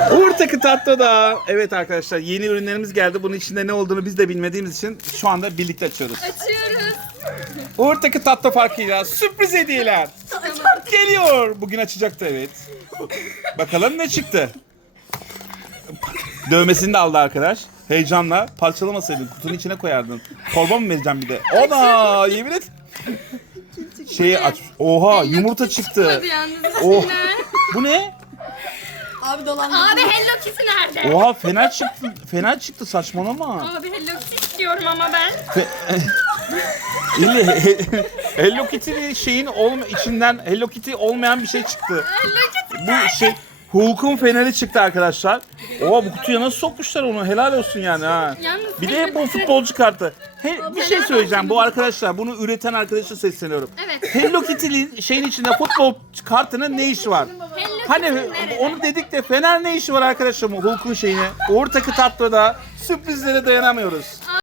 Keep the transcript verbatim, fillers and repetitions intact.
Uğur Takı Tatlı'da. Evet arkadaşlar, yeni ürünlerimiz geldi. Bunun içinde ne olduğunu biz de bilmediğimiz için şu anda birlikte açıyoruz. Açıyoruz. Uğur Takı Tatlı farkıyla sürpriz hediyeler geliyor. Bugün açacaktı, evet. Bakalım ne çıktı. Dövmesini de aldı arkadaş. Heyecanla parçalamasaydın, kutunun içine koyardın. Torba mı vereceğim bir de? Ona yemin et. Şeyi aç. Oha, yumurta çıktı. Çıkmadı yalnız Oh. içinden. Bu ne? Abi dolandı. Abi Hello Kitty nerede? Oha, fena çıktı. Fena çıktı, saçmalama. Abi Hello Kitty istiyorum ama ben. İlle he- Hello Kitty şeyin olma içinden Hello Kitty olmayan bir şey çıktı. Hello Kitty. Bu şey Hulk'un feneri çıktı arkadaşlar. Oha, bu kutuya nasıl sokmuşlar onu? Helal olsun yani ha. Yalnız Bir de Hello hep o Kitty- futbolcu kartı. He, bir şey söyleyeceğim bu arkadaşlar. Bunu üreten arkadaşa sesleniyorum. Evet. Hello Kitty'nin şeyin içinde futbol kartının ne işi var? Hello Hani Kitty nerede? onu dedik de Fener ne işi var arkadaşlar, Hulk'un şeyine? Uğur Takı Tatlı'da sürprizlere dayanamıyoruz.